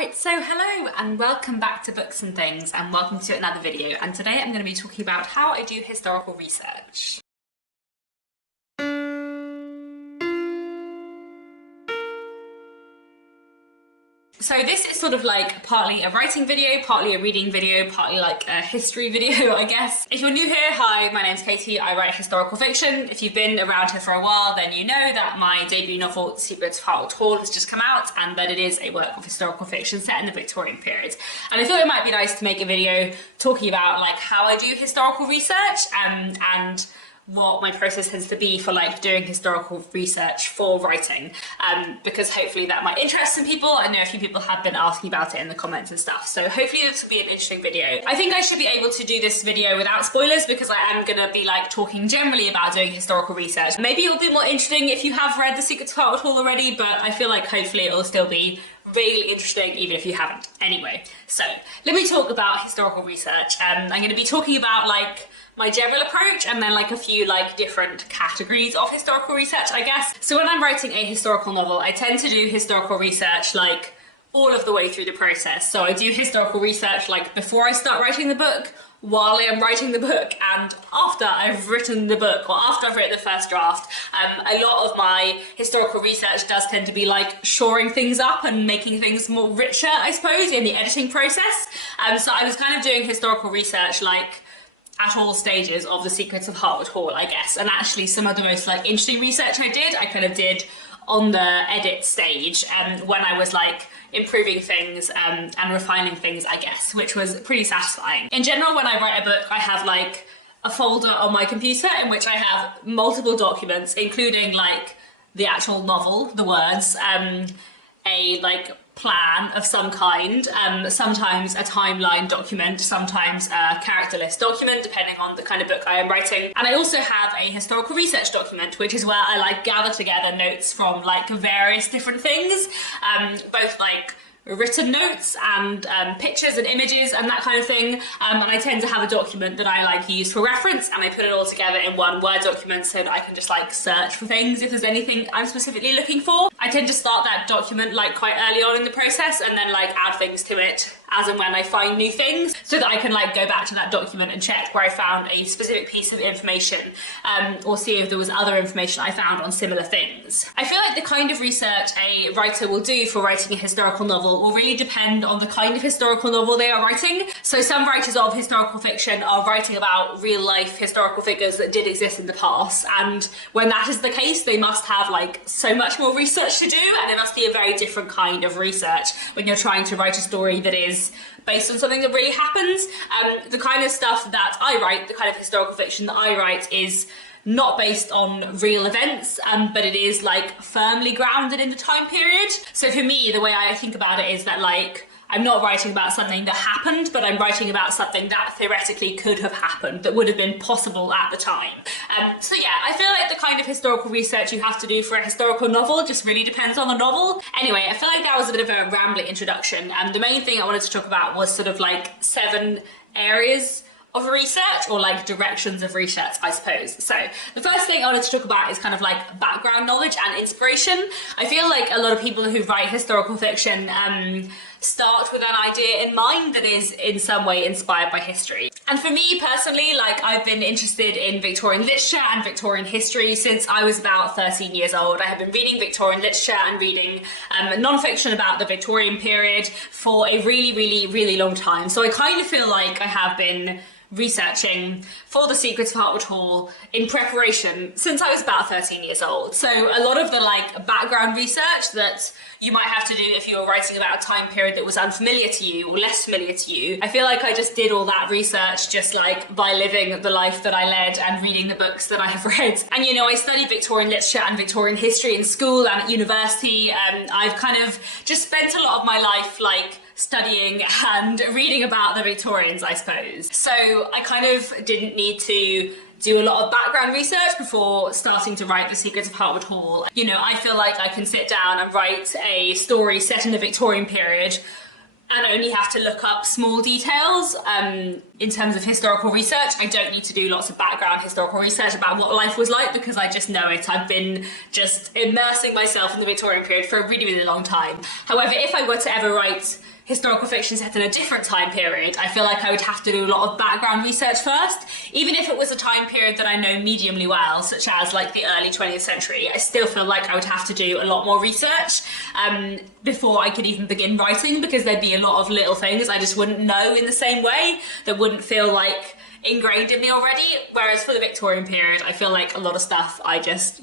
Right, so hello and welcome back to Books and Things, and welcome to another video. And today I'm going to be talking about how I do historical research. So this is sort of like partly a writing video, partly a reading video, partly like a history video, I guess. If you're new here, hi, my name's Katie, I write historical fiction. If you've been around here for a while, then you know that my debut novel, Secrets of Hartwood Hall, has just come out, and that it is a work of historical fiction set in the Victorian period. And I thought it might be nice to make a video talking about like how I do historical research and what my process tends to be for like doing historical research for writing, because hopefully that might interest some people. I know a few people have been asking about it in the comments and stuff, so hopefully this will be an interesting video. I think I should be able to do this video without spoilers because I am gonna be like talking generally about doing historical research. Maybe it'll be more interesting if you have read The Secrets of Hartwood Hall already, but I feel like hopefully it'll still be really interesting even if you haven't. Anyway, so let me talk about historical research. I'm going to be talking about like my general approach and then like a few like different categories of historical research, I guess. So when I'm writing a historical novel, I tend to do historical research like all of the way through the process. So I do historical research like before I start writing the book, while I am writing the book, and after I've written the book, or after I've written the first draft. A lot of my historical research does tend to be like shoring things up and making things more richer, I suppose, in the editing process. So I was kind of doing historical research like at all stages of The Secrets of Hartwood Hall, I guess. And actually some of the most like interesting research I kind of did on the edit stage, when I was like improving things and refining things, I guess, which was pretty satisfying. In general, when I write a book, I have like a folder on my computer in which I have multiple documents, including like the actual novel, the words, a like plan of some kind, sometimes a timeline document, sometimes a character list document, depending on the kind of book I am writing. And I also have a historical research document, which is where I like gather together notes from like various different things, both like written notes and pictures and images and that kind of thing, and I tend to have a document that I like use for reference, and I put it all together in one Word document so that I can just like search for things if there's anything I'm specifically looking for. I tend to start that document like quite early on in the process and then like add things to it as and when I find new things, so that I can like go back to that document and check where I found a specific piece of information, or see if there was other information I found on similar things. I feel like the kind of research a writer will do for writing a historical novel will really depend on the kind of historical novel they are writing. So some writers of historical fiction are writing about real life historical figures that did exist in the past, and when that is the case, they must have like so much more research to do, and it must be a very different kind of research when you're trying to write a story that is based on something that really happens. The kind of stuff that I write, the kind of historical fiction that I write, is not based on real events, but it is like firmly grounded in the time period. So for me, the way I think about it is that like I'm not writing about something that happened, but I'm writing about something that theoretically could have happened, that would have been possible at the time. So yeah, I feel like the kind of historical research you have to do for a historical novel just really depends on the novel. Anyway, I feel like that was a bit of a rambling introduction, and the main thing I wanted to talk about was sort of like 7 areas of research, or like directions of research, I suppose. So the first thing I wanted to talk about is kind of like background knowledge and inspiration. I feel like a lot of people who write historical fiction start with an idea in mind that is in some way inspired by history. And for me personally, like I've been interested in Victorian literature and Victorian history since I was about 13 years old. I have been reading Victorian literature and reading non-fiction about the Victorian period for a really long time. So I kind of feel like I have been researching for The Secrets of Hartwood Hall in preparation since I was about 13 years old. So a lot of the like background research that you might have to do if you're writing about a time period that was unfamiliar to you or less familiar to you, I feel like I just did all that research just like by living the life that I led and reading the books that I have read. And you know, I studied Victorian literature and Victorian history in school and at university. I've kind of just spent a lot of my life like studying and reading about the Victorians, I suppose. So I kind of didn't need to do a lot of background research before starting to write The Secrets of Hartwood Hall. You know, I feel like I can sit down and write a story set in the Victorian period and only have to look up small details in terms of historical research. I don't need to do lots of background historical research about what life was like because I just know it. I've been just immersing myself in the Victorian period for a really long time. However, if I were to ever write historical fiction set in a different time period, I feel like I would have to do a lot of background research first. Even if it was a time period that I know mediumly well, such as like the early 20th century, I still feel like I would have to do a lot more research before I could even begin writing, because there'd be a lot of little things I just wouldn't know in the same way, that wouldn't feel like ingrained in me already. Whereas for the Victorian period, I feel like a lot of stuff I just,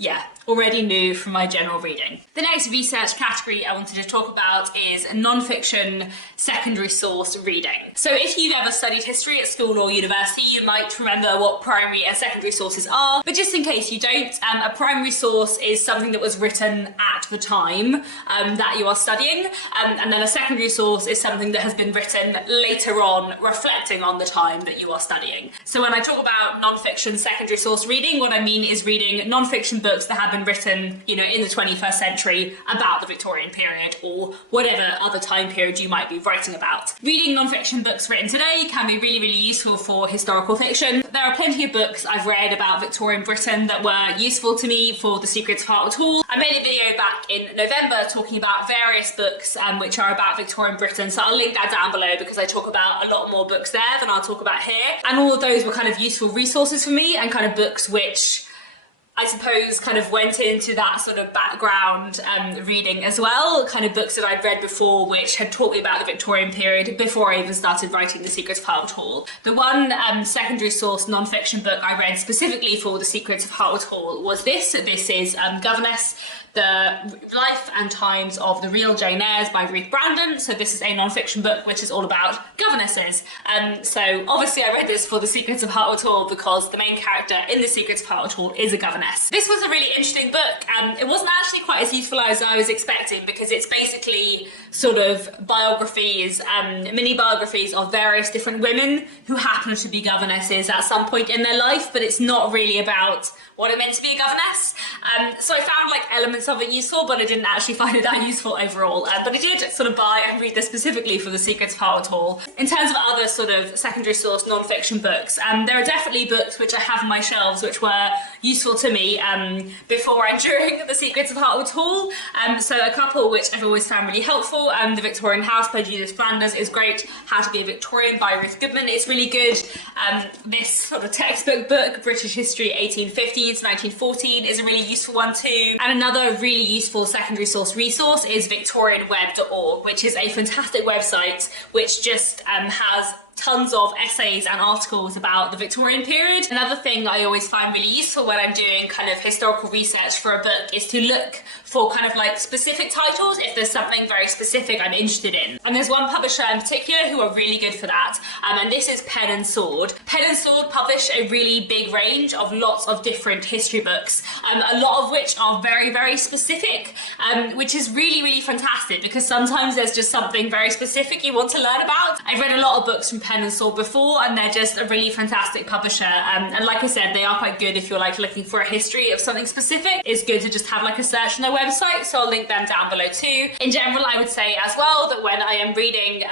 already knew from my general reading. The next research category I wanted to talk about is non-fiction secondary source reading. So if you've ever studied history at school or university, you might remember what primary and secondary sources are, but just in case you don't, a primary source is something that was written at the time that you are studying, and then a secondary source is something that has been written later on, reflecting on the time that you are studying. So when I talk about non-fiction secondary source reading, what I mean is reading non-fiction books that have been written, in the 21st century about the Victorian period or whatever other time period you might be writing about. Reading non-fiction books written today can be really, really useful for historical fiction. There are plenty of books I've read about Victorian Britain that were useful to me for the Secrets of Hartwood Hall. I made a video back in November talking about various books which are about Victorian Britain, so I'll link that down below because I talk about a lot more books there than I'll talk about here. And all of those were kind of useful resources for me, and kind of books which I suppose kind of went into that sort of background reading as well, kind of books that I'd read before which had taught me about the Victorian period before I even started writing The Secrets of Hartwood Hall. The one secondary source non-fiction book I read specifically for The Secrets of Hartwood Hall was this. This is Governess, The Life and Times of the Real Jane Eyres by Ruth Brandon. So this is a non-fiction book which is all about governesses. So obviously I read this for The Secrets of Hartwood Hall because the main character in The Secrets of Hartwood Hall is a governess. This was a really interesting book, and it wasn't actually quite as useful as I was expecting, because it's basically sort of biographies, mini biographies of various different women who happen to be governesses at some point in their life, but it's not really about what it meant to be a governess. So I found like elements of it useful, but I didn't actually find it that useful overall. But I did sort of buy and read this specifically for The Secrets of Hartwood Hall. In terms of other sort of secondary source non-fiction books, there are definitely books which I have on my shelves which were useful to me before and during The Secrets of Hartwood Hall. So a couple which I've always found really helpful. The Victorian House by Judith Flanders is great. How to Be a Victorian by Ruth Goodman is really good. This sort of textbook book, British History 1850 to 1914, is a really useful one too. And another really useful secondary source resource is victorianweb.org, which is a fantastic website which just has tons of essays and articles about the Victorian period. Another thing I always find really useful when I'm doing kind of historical research for a book is to look for kind of like specific titles if there's something very specific I'm interested in. And there's one publisher in particular who are really good for that, and this is Pen and Sword. Pen and Sword publish a really big range of lots of different history books, a lot of which are very, very specific, which is really, really fantastic, because sometimes there's just something very specific you want to learn about. I've read a lot of books from Pen and Sword before, and they're just a really fantastic publisher, and like I said, they are quite good if you're like looking for a history of something specific. It's good to just have like a search on their website, so I'll link them down below too. In general, I would say as well that when I am reading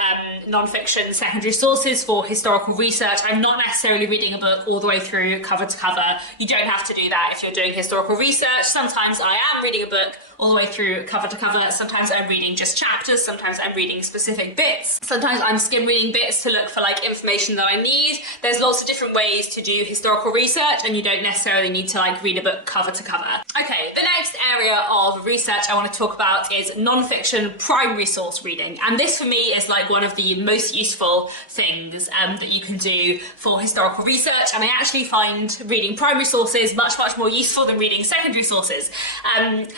non-fiction secondary sources for historical research, I'm not necessarily reading a book all the way through cover to cover. You don't have to do that if you're doing historical research. Sometimes I am reading a book all the way through cover to cover. Sometimes I'm reading just chapters, sometimes I'm reading specific bits, sometimes I'm skim reading bits to look for like information that I need. There's lots of different ways to do historical research, and you don't necessarily need to like read a book cover to cover. Okay, the next area of research I want to talk about is non-fiction primary source reading, and this for me is like one of the most useful things that you can do for historical research, and I actually find reading primary sources much more useful than reading secondary sources. And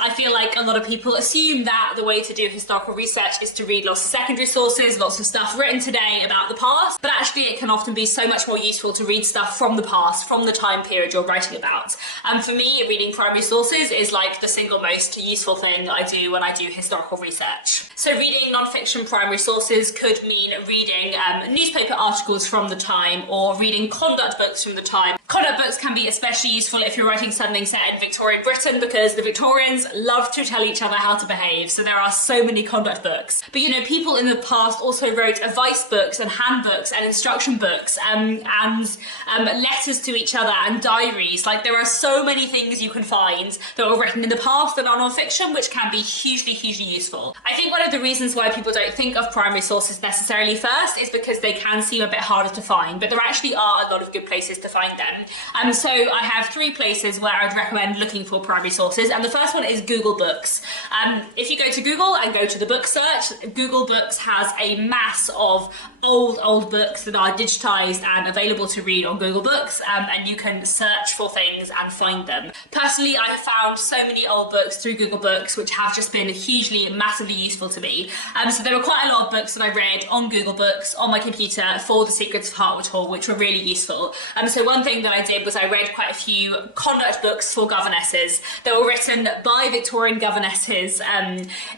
I feel like a lot of people assume that the way to do historical research is to read lots of secondary sources, lots of stuff written today about the past, but actually it can often be so much more useful to read stuff from the past, from the time period you're writing about. And for me, reading primary sources is like the single most useful thing I do when I do historical research. So reading non-fiction primary sources could mean reading newspaper articles from the time, or reading conduct books from the time. Conduct books can be especially useful if you're writing something set in Victorian Britain, because the Victorians love to tell each other how to behave, so there are so many conduct books. But you know, people in the past also wrote advice books and handbooks and instruction books and letters to each other and diaries. Like, there are so many things you can find that were written in the past that are non-fiction, which can be hugely useful. I think one of the reasons why people don't think of primary sources necessarily first is because they can seem a bit harder to find, but there actually are a lot of good places to find them. So I have 3 places where I'd recommend looking for primary sources, and the first one is Google Books. If you go to Google and go to the book search, Google Books has a mass of old books that are digitized and available to read on Google Books, and you can search for things and find them. Personally, I have found so many old books through Google Books which have just been hugely, massively useful to me. So there were quite a lot of books that I read on Google Books on my computer for the Secrets of Hartwood Hall, which were really useful. So one thing that I did was I read quite a few conduct books for governesses that were written by Victorian governesses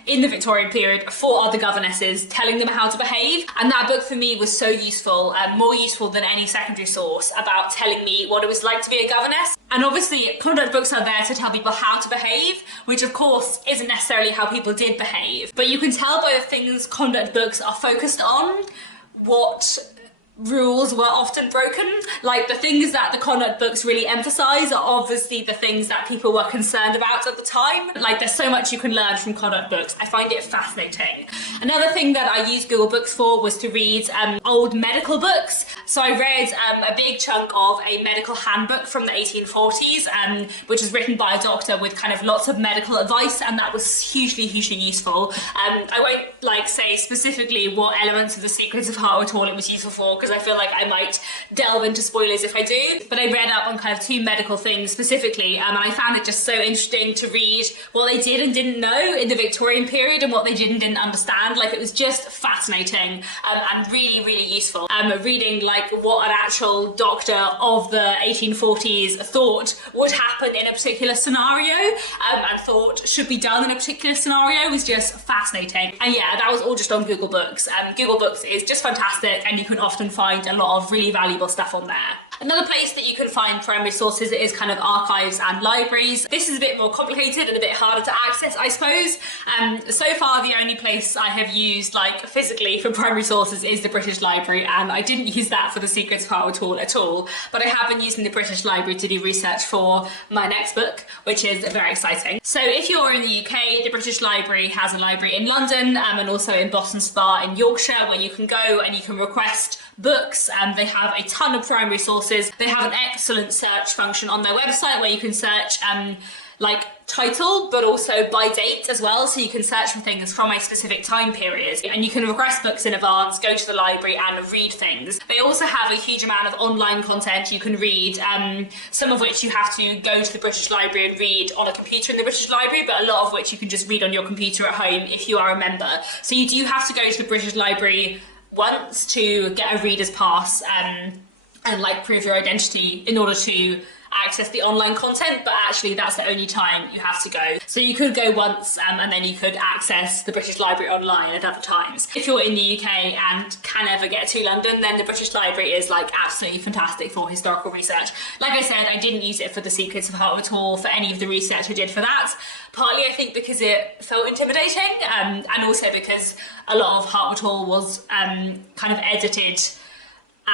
in the Victorian period for other governesses, telling them how to behave. And that book for me was so useful, more useful than any secondary source, about telling me what it was like to be a governess. And obviously conduct books are there to tell people how to behave, which of course isn't necessarily how people did behave. But you can tell by the things conduct books are focused on what rules were often broken. Like, the things that the conduct books really emphasize are obviously the things that people were concerned about at the time. Like, there's so much you can learn from conduct books. I find it fascinating. Another thing that I used Google Books for was to read old medical books. So I read a big chunk of a medical handbook from the 1840s, which was written by a doctor with kind of lots of medical advice, and that was hugely useful. I won't say specifically what elements of the Secrets of Hartwood Hall it was useful for, because I feel like I might delve into spoilers if I do. But I read up on kind of 2 medical things specifically, and I found it just so interesting to read what they did and didn't know in the Victorian period and what they did and didn't understand. Like, it was just fascinating and really useful. Reading like what an actual doctor of the 1840s thought would happen in a particular scenario and thought should be done in a particular scenario was just fascinating. And yeah, that was all just on Google Books. Google Books is just fantastic, and you can often find a lot of really valuable stuff on there. Another place that you can find primary sources is kind of archives and libraries. This is a bit more complicated and a bit harder to access, I suppose. So far, the only place I have used like physically for primary sources is the British Library, and I didn't use that for the Secrets of Hartwood Hall at all, but I have been using the British Library to do research for my next book, which is very exciting. So if you're in the UK, the British Library has a library in London and also in Boston Spa in Yorkshire, where you can go and you can request books, and they have a ton of primary sources. They have an excellent search function on their website where you can search like title, but also by date as well, so you can search for things from a specific time period, and you can request books in advance, go to the library and read things. They also have a huge amount of online content you can read, some of which you have to go to the British Library and read on a computer in the British Library, but a lot of which you can just read on your computer at home if you are a member. So you do have to go to the British Library once to get a reader's pass and like prove your identity in order to access the online content, but actually that's the only time you have to go. So you could go once and then you could access the British Library online at other times. If you're in the UK and can ever get to London, then the British Library is like absolutely fantastic for historical research. Like I said, I didn't use it for the Secrets of Hartwood Hall for any of the research I did for that. Partly I think because it felt intimidating, and also because a lot of Hartwood Hall was kind of edited,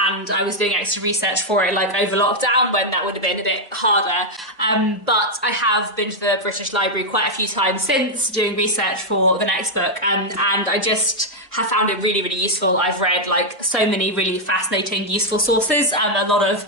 and I was doing extra research for it like over lockdown, when that would have been a bit harder. But I have been to the British Library quite a few times since doing research for the next book, and I just have found it really useful. I've read like so many really fascinating, useful sources, a lot of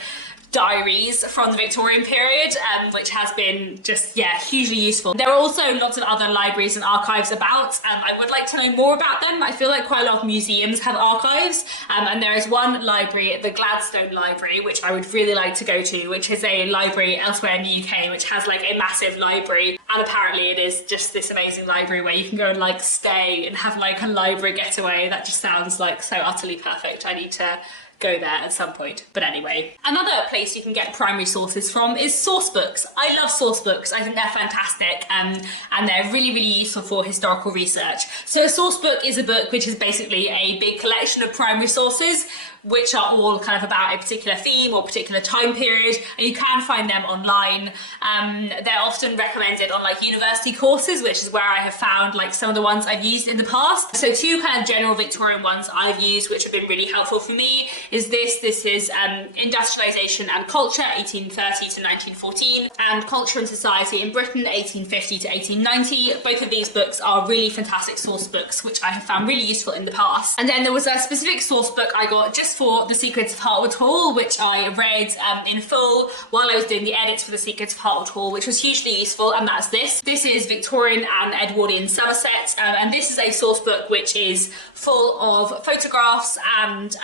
diaries from the Victorian period, which has been just, yeah, hugely useful. There are also lots of other libraries and archives about. I would like to know more about them. I feel like quite a lot of museums have archives, and there is one library, the Gladstone Library, which I would really like to go to, which is a library elsewhere in the UK, which has like a massive library, and apparently it is just this amazing library where you can go and like stay and have like a library getaway. That just sounds like so utterly perfect. I need to go there at some point. But anyway, another place you can get primary sources from is source books. I love source books. I think they're fantastic, and they're really, really useful for historical research. So a source book is a book which is basically a big collection of primary sources which are all kind of about a particular theme or particular time period, and you can find them online. They're often recommended on like university courses, which is where I have found like some of the ones I've used in the past. So two kind of general Victorian ones I've used which have been really helpful for me is this is Industrialisation and Culture 1830 to 1914 and Culture and Society in Britain 1850 to 1890. Both of these books are really fantastic source books which I have found really useful in the past. And then there was a specific source book I got just for The Secrets of Hartwood Hall, which I read in full while I was doing the edits for The Secrets of Hartwood Hall, which was hugely useful, and that's this. This is Victorian and Edwardian Somerset, and this is a source book which is full of photographs and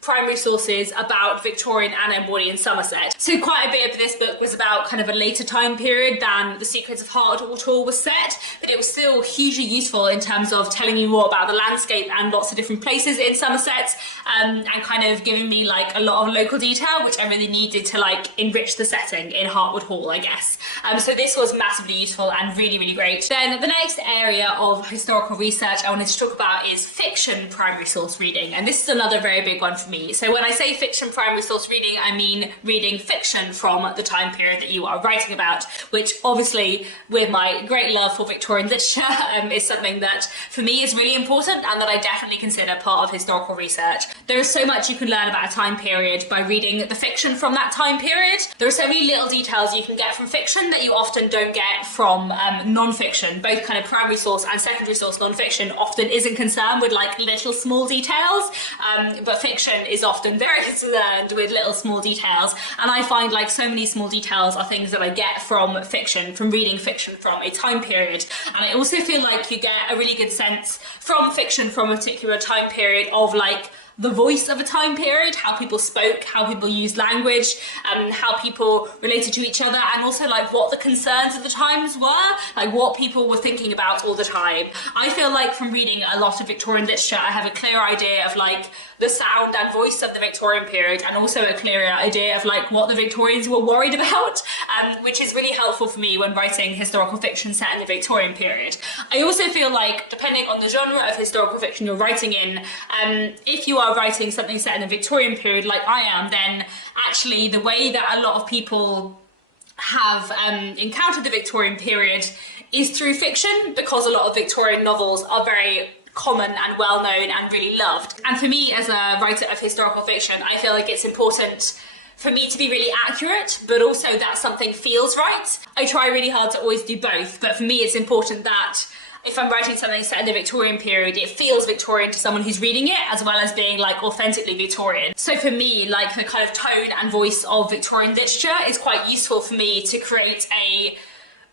primary sources about Victorian and Edwardian Somerset. So quite a bit of this book was about kind of a later time period than The Secrets of Hartwood Hall was set, but it was still hugely useful in terms of telling you more about the landscape and lots of different places in Somerset, and kind of giving me like a lot of local detail which I really needed to like enrich the setting in Hartwood Hall, I guess. So this was massively useful and really, really great. Then the next area of historical research I wanted to talk about is fiction primary source reading, and this is another very big one for me. So when I say fiction primary source reading, I mean reading fiction from the time period that you are writing about, which obviously with my great love for Victorian literature is something that for me is really important and that I definitely consider part of historical research. There is so much you can learn about a time period by reading the fiction from that time period. There are so many little details you can get from fiction that you often don't get from non-fiction. Both kind of primary source and secondary source non-fiction often isn't concerned with like little small details, but fiction is often very concerned with little small details, and I find like so many small details are things that I get from fiction, from reading fiction from a time period. And I also feel like you get a really good sense from fiction from a particular time period of like the voice of a time period, how people spoke, how people used language, how people related to each other, and also like what the concerns of the times were, like what people were thinking about all the time. I feel like from reading a lot of Victorian literature, I have a clear idea of like the sound and voice of the Victorian period, and also a clearer idea of like what the Victorians were worried about, which is really helpful for me when writing historical fiction set in the Victorian period. I also feel like, depending on the genre of historical fiction you're writing in, if you are writing something set in the Victorian period like I am, then actually the way that a lot of people have encountered the Victorian period is through fiction, because a lot of Victorian novels are very common and well known and really loved. And for me as a writer of historical fiction, I feel like it's important for me to be really accurate, but also that something feels right. I try really hard to always do both, but for me it's important that if I'm writing something set in the Victorian period, it feels Victorian to someone who's reading it, as well as being like authentically Victorian. So for me, like the kind of tone and voice of Victorian literature is quite useful for me to create a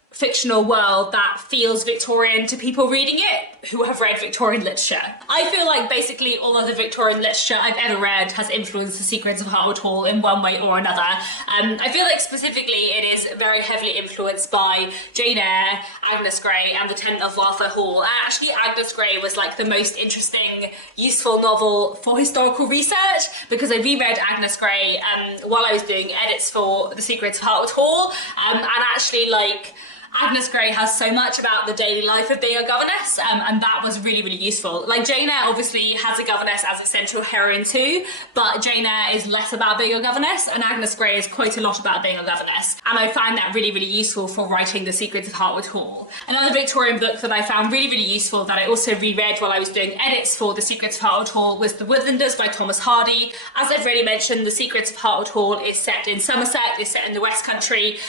fictional world that feels Victorian to people reading it who have read Victorian literature. I feel like basically all of the Victorian literature I've ever read has influenced The Secrets of Hartwood Hall in one way or another. I feel like specifically it is very heavily influenced by Jane Eyre, Agnes Grey, and The Tenant of Waltham Hall. Actually, Agnes Grey was like the most interesting, useful novel for historical research, because I reread Agnes Grey while I was doing edits for The Secrets of Hartwood Hall, and actually like Agnes Grey has so much about the daily life of being a governess, and that was really, really useful. Like Jane Eyre obviously has a governess as a central heroine too, but Jane Eyre is less about being a governess, and Agnes Grey is quite a lot about being a governess. And I found that really, really useful for writing The Secrets of Hartwood Hall. Another Victorian book that I found really, really useful that I also reread while I was doing edits for The Secrets of Hartwood Hall was The Woodlanders by Thomas Hardy. As I've already mentioned, The Secrets of Hartwood Hall is set in Somerset, is set in the West Country,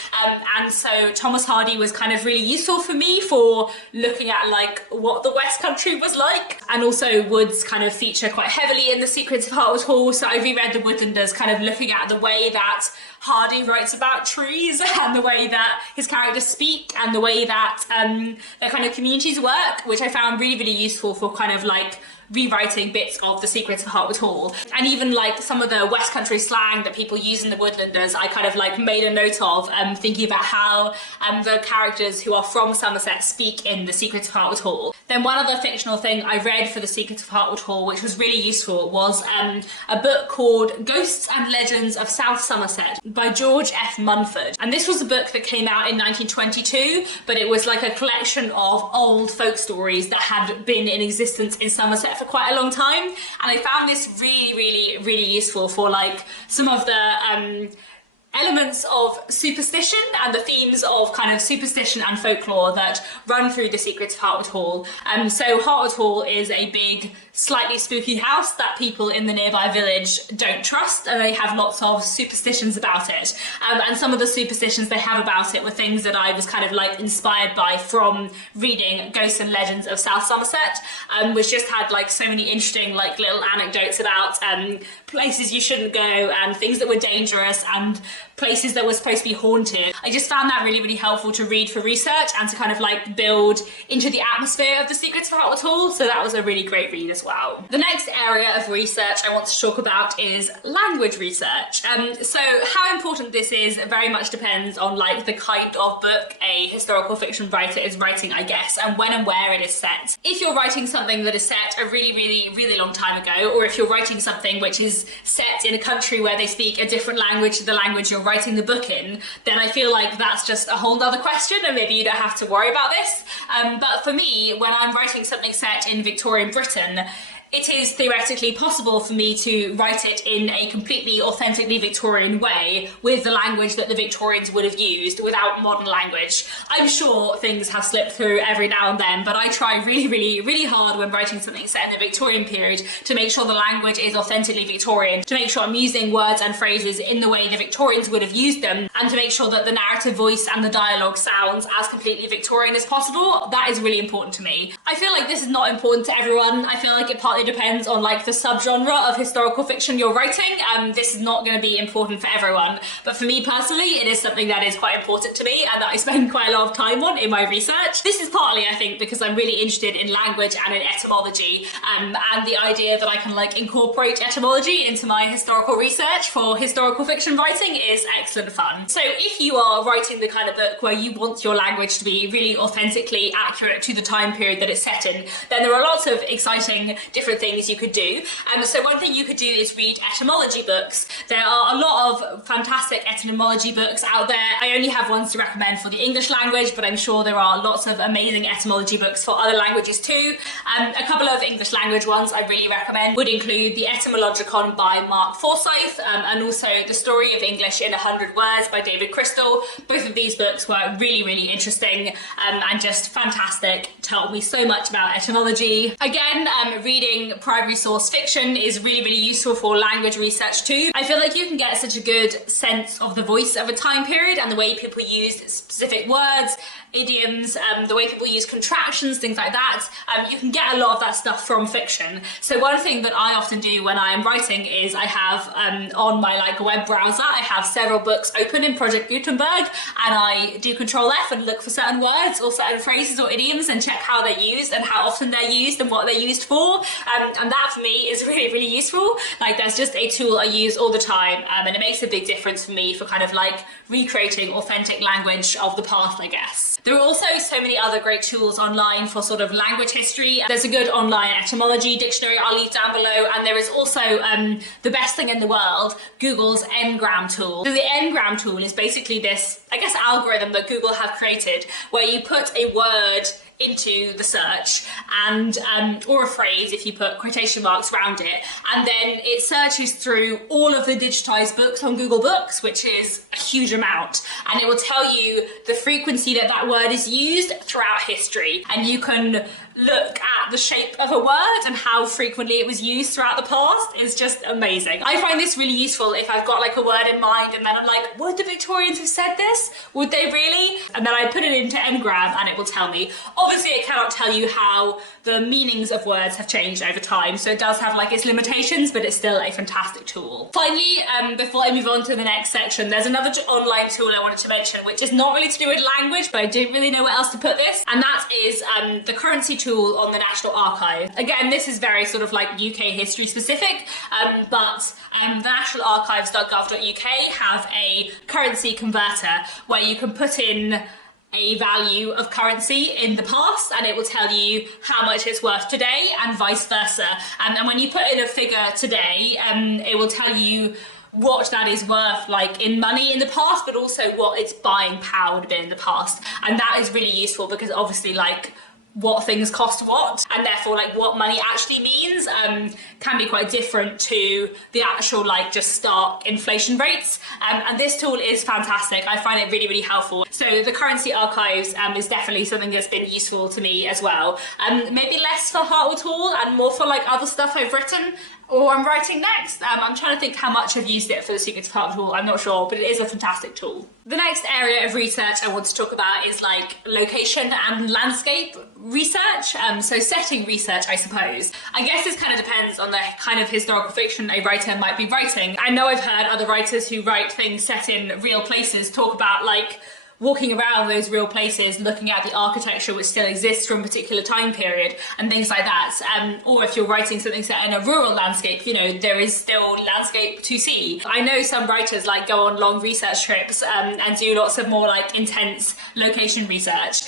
and so Thomas Hardy was kind of really useful for me for looking at like what the West Country was like. And also woods kind of feature quite heavily in The Secrets of Hartwood Hall, so I reread The Woodlanders kind of looking at the way that Hardy writes about trees and the way that his characters speak and the way that their kind of communities work, which I found really, really useful for kind of like rewriting bits of the Secrets of Hartwood Hall. And even like some of the West Country slang that people use in the Woodlanders, I kind of like made a note of, thinking about how the characters who are from Somerset speak in the Secrets of Hartwood Hall. Then one other fictional thing I read for the Secrets of Hartwood Hall, which was really useful, was a book called Ghosts and Legends of South Somerset by George F. Munford. And this was a book that came out in 1922, but it was like a collection of old folk stories that had been in existence in Somerset for quite a long time. And I found this really useful for like some of the elements of superstition and the themes of kind of superstition and folklore that run through the Secrets of Hartwood Hall. So Hartwood Hall is a big, slightly spooky house that people in the nearby village don't trust, and they have lots of superstitions about it. And some of the superstitions they have about it were things that I was kind of like inspired by from reading Ghosts and Legends of South Somerset, which just had like so many interesting like little anecdotes about places you shouldn't go and things that were dangerous and places that were supposed to be haunted. I just found that really helpful to read for research and to kind of like build into the atmosphere of the Secrets of Hartwood Hall, so that was a really great read as well. The next area of research I want to talk about is language research. So how important this is very much depends on like the kind of book a historical fiction writer is writing, I guess, and when and where it is set. If you're writing something that is set a really long time ago, or if you're writing something which is set in a country where they speak a different language to the language you're writing the book in, then I feel like that's just a whole nother question, and maybe you don't have to worry about this. But for me, when I'm writing something set in Victorian Britain, it is theoretically possible for me to write it in a completely authentically Victorian way with the language that the Victorians would have used without modern language. I'm sure things have slipped through every now and then, but I try really hard when writing something set in the Victorian period to make sure the language is authentically Victorian, to make sure I'm using words and phrases in the way the Victorians would have used them, and to make sure that the narrative voice and the dialogue sounds as completely Victorian as possible. That is really important to me. I feel like this is not important to everyone. I feel like it partly depends on like the subgenre of historical fiction you're writing. This is not going to be important for everyone, but for me personally, it is something that is quite important to me and that I spend quite a lot of time on in my research. This is partly, I think, because I'm really interested in language and in etymology, and the idea that I can like incorporate etymology into my historical research for historical fiction writing is excellent fun. So if you are writing the kind of book where you want your language to be really authentically accurate to the time period that it's set in, then there are lots of exciting different things you could do. So one thing you could do is read etymology books. There are a lot of fantastic etymology books out there. I only have ones to recommend for the English language, but I'm sure there are lots of amazing etymology books for other languages too. A couple of English language ones I really recommend would include the Etymologicon by Mark Forsyth, and also The Story of English in 100 Words by David Crystal. Both of these books were really interesting and just fantastic. Taught me so much about etymology. Again, reading primary source fiction is really useful for language research too. I feel like you can get such a good sense of the voice of a time period and the way people use specific words, idioms, the way people use contractions, things like that. You can get a lot of that stuff from fiction. So one thing that I often do when I am writing is I have on my like web browser, I have several books open in Project Gutenberg, and I do Control F and look for certain words or certain phrases or idioms and check how they're used and how often they're used and what they're used for. And that for me is really useful. Like that's just a tool I use all the time, and it makes a big difference for me for kind of like recreating authentic language of the past, I guess. There are also so many other great tools online for sort of language history. There's a good online etymology dictionary I'll leave down below, and there is also the best thing in the world, Google's Ngram tool. So the Ngram tool is basically this, I guess, algorithm that Google have created where you put a word into the search and or a phrase if you put quotation marks around it, and then it searches through all of the digitized books on Google Books, which is a huge amount, and it will tell you the frequency that that word is used throughout history, and you can look at the shape of a word and how frequently it was used throughout the past. Is just amazing. I find this really useful if I've got like a word in mind and then I'm like, would the Victorians have said this? Would they really? And then I put it into Ngram and it will tell me. Obviously it cannot tell you how the meanings of words have changed over time, so it does have like its limitations, but it's still a fantastic tool. Finally, before I move on to the next section, there's another online tool I wanted to mention, which is not really to do with language, but I don't really know where else to put this, and that is the currency tool tool on the National Archive. Again, this is very sort of like UK history specific, but the National Archives.gov.uk have a currency converter where you can put in a value of currency in the past and it will tell you how much it's worth today and vice versa. And when you put in a figure today, it will tell you what that is worth like in money in the past, but also what its buying power would have been in the past. And that is really useful because obviously like what things cost what, and therefore like what money actually means can be quite different to the actual like just stark inflation rates, and this tool is fantastic. I find it really, really helpful. So the currency archives is definitely something that's been useful to me as well. Maybe less for Hartwood Hall and more for like other stuff I've written or I'm writing next. I'm trying to think how much I've used it for the Secrets of Hartwood Hall. I'm not sure, but it is a fantastic tool. The next area of research I want to talk about is like location and landscape research. So setting research, I suppose. I guess this kind of depends on the kind of historical fiction a writer might be writing. I know I've heard other writers who write things set in real places talk about like walking around those real places, looking at the architecture which still exists from a particular time period and things like that. Or if you're writing something set in a rural landscape, you know, there is still landscape to see. I know some writers like go on long research trips and do lots of more like intense location research.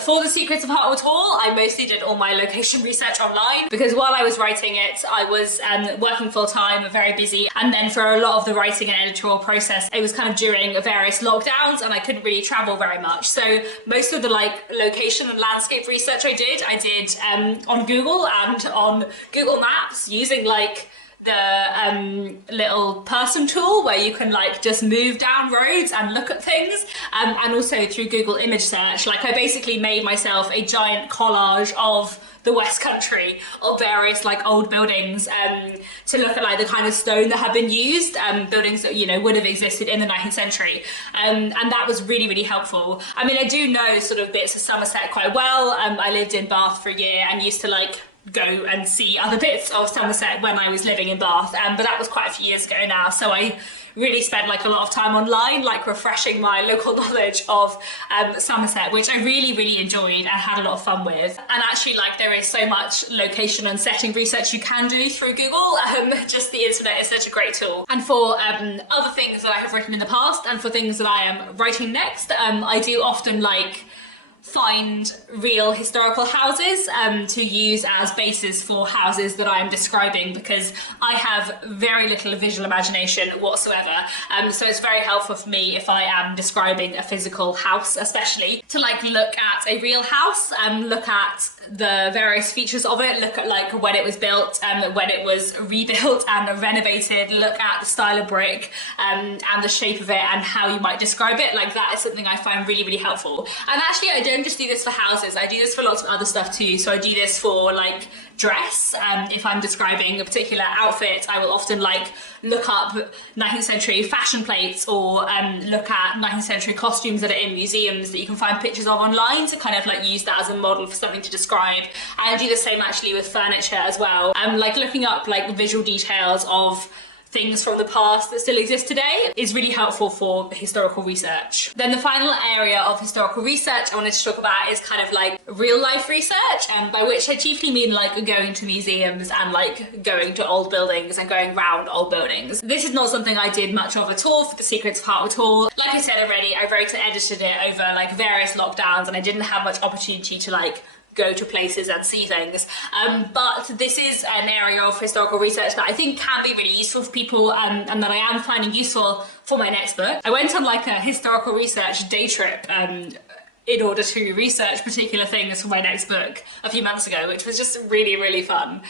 For the Secrets of Hartwood Hall, I mostly did all my location research online because while I was writing it, I was working full time, very busy. And then for a lot of the writing and editorial process, it was kind of during various lockdowns and I couldn't really travel very much. So most of the like location and landscape research I did on Google and on Google Maps using like the little person tool where you can like just move down roads and look at things, and also through Google image search. Like I basically made myself a giant collage of the West Country of various like old buildings to look at like the kind of stone that had been used, buildings that, you know, would have existed in the 19th century. And that was really, really helpful. I mean, I do know sort of bits of Somerset quite well. I lived in Bath for a year and used to like go and see other bits of Somerset when I was living in Bath, but that was quite a few years ago now. So I really spent like a lot of time online, like refreshing my local knowledge of Somerset, which I really, really enjoyed and had a lot of fun with. And actually, like, there is so much location and setting research you can do through Google. Just the internet is such a great tool. And for other things that I have written in the past and for things that I am writing next, I do often like find real historical houses to use as bases for houses that I'm describing, because I have very little visual imagination whatsoever. So it's very helpful for me if I am describing a physical house, especially, to like look at a real house and look at the various features of it, look at like when it was built and when it was rebuilt and renovated, look at the style of brick and the shape of it and how you might describe it. Like that is something I find really, really helpful. And actually I don't just do this for houses, I do this for lots of other stuff too. So I do this for like dress. If I'm describing a particular outfit, I will often like look up 19th century fashion plates or look at 19th century costumes that are in museums that you can find pictures of online to kind of like use that as a model for something to describe. And I do the same actually with furniture as well. Like looking up like visual details of things from the past that still exist today is really helpful for historical research. Then the final area of historical research I wanted to talk about is kind of like real life research, and by which I chiefly mean like going to museums and like going to old buildings and going round old buildings. This is not something I did much of at all for the Secrets of Hartwood Hall. Like I said already, I wrote and edited it over like various lockdowns and I didn't have much opportunity to like go to places and see things, but this is an area of historical research that I think can be really useful for people, and that I am finding useful for my next book. I went on like a historical research day trip in order to research particular things for my next book a few months ago, which was just really, really fun,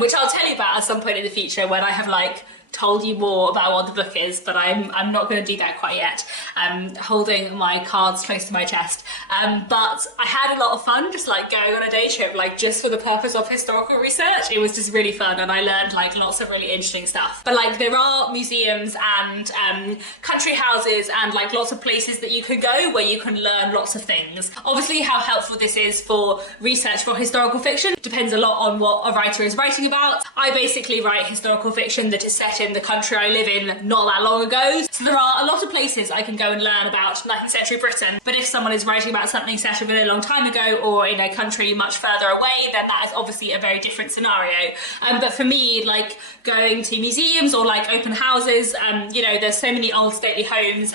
which I'll tell you about at some point in the future when I have like told you more about what the book is, but I'm not going to do that quite yet. I'm holding my cards close to my chest. But I had a lot of fun just like going on a day trip, like just for the purpose of historical research. It was just really fun and I learned like lots of really interesting stuff. But like there are museums and country houses and like lots of places that you could go where you can learn lots of things. Obviously how helpful this is for research for historical fiction depends a lot on what a writer is writing about. I basically write historical fiction that is set set in the country I live in not that long ago. So there are a lot of places I can go and learn about 19th century Britain, but if someone is writing about something set a really long time ago or in a country much further away, then that is obviously a very different scenario. But for me, like going to museums or like open houses, you know, there's so many old stately homes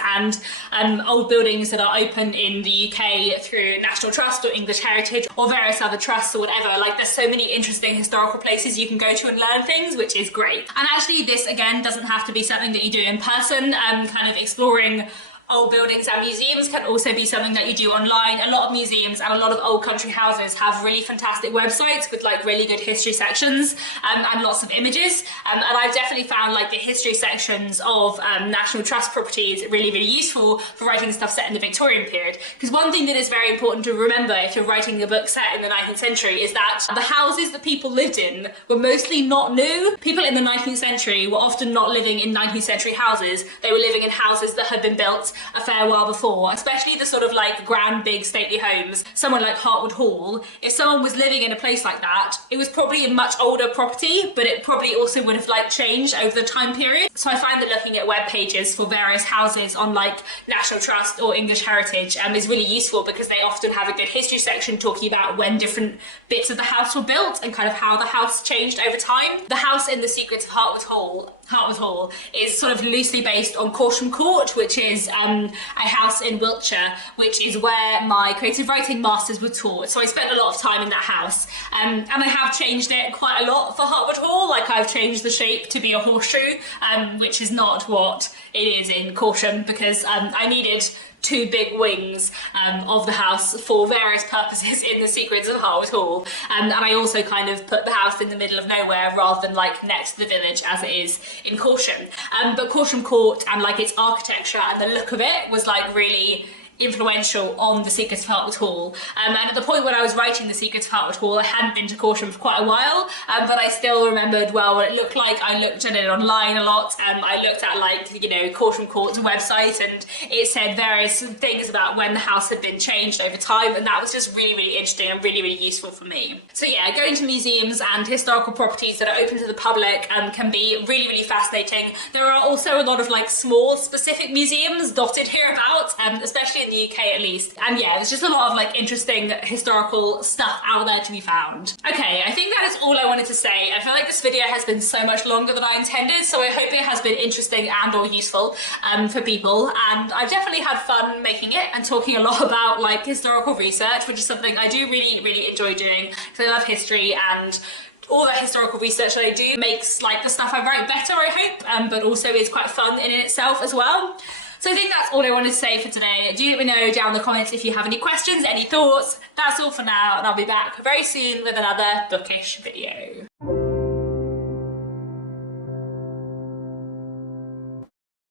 and old buildings that are open in the UK through National Trust or English Heritage or various other trusts or whatever. Like there's so many interesting historical places you can go to and learn things, which is great. And actually this again doesn't have to be something that you do in person. Kind of exploring old buildings and museums can also be something that you do online. A lot of museums and a lot of old country houses have really fantastic websites with like really good history sections and lots of images. And I've definitely found like the history sections of National Trust properties really, really useful for writing stuff set in the Victorian period. Because one thing that is very important to remember if you're writing a book set in the 19th century is that the houses that people lived in were mostly not new. People in the 19th century were often not living in 19th century houses. They were living in houses that had been built a fair while before, especially the sort of like grand, big, stately homes, somewhere like Hartwood Hall. If someone was living in a place like that, it was probably a much older property, but it probably also would have like changed over the time period. So I find that looking at web pages for various houses on like National Trust or English Heritage is really useful because they often have a good history section talking about when different bits of the house were built and kind of how the house changed over time. The house in the Secrets of Hartwood Hall is sort of loosely based on Corsham Court, which is a house in Wiltshire, which is where my creative writing masters were taught. So I spent a lot of time in that house, and I have changed it quite a lot for Hartwood Hall. Like I've changed the shape to be a horseshoe, which is not what it is in Corsham, because I needed two big wings of the house for various purposes in the Secrets of Hartwood Hall. And I also kind of put the house in the middle of nowhere rather than like next to the village as it is in Corsham. But Corsham Court and like its architecture and the look of it was like really influential on the Secrets of Hartwood Hall. And at the point when I was writing the Secrets of Hartwood Hall, I hadn't been to Corsham for quite a while, but I still remembered well what it looked like. I looked at it online a lot. I looked at like, you know, Corsham Court's website, and it said various things about when the house had been changed over time, and that was just really, really interesting and really, really useful for me. So yeah, going to museums and historical properties that are open to the public can be really, really fascinating. There are also a lot of like small specific museums dotted hereabout, especially in the UK at least. And yeah, there's just a lot of like interesting historical stuff out there to be found. Okay, I think that is all I wanted to say. I feel like this video has been so much longer than I intended, so I hope it has been interesting and or useful for people. And I've definitely had fun making it and talking a lot about like historical research, which is something I do really, really enjoy doing because I love history, and all that historical research that I do makes like the stuff I write better, I hope, but also is quite fun in itself as well. So I think that's all I wanted to say for today. Do let me know down in the comments if you have any questions, any thoughts. That's all for now, and I'll be back very soon with another bookish video.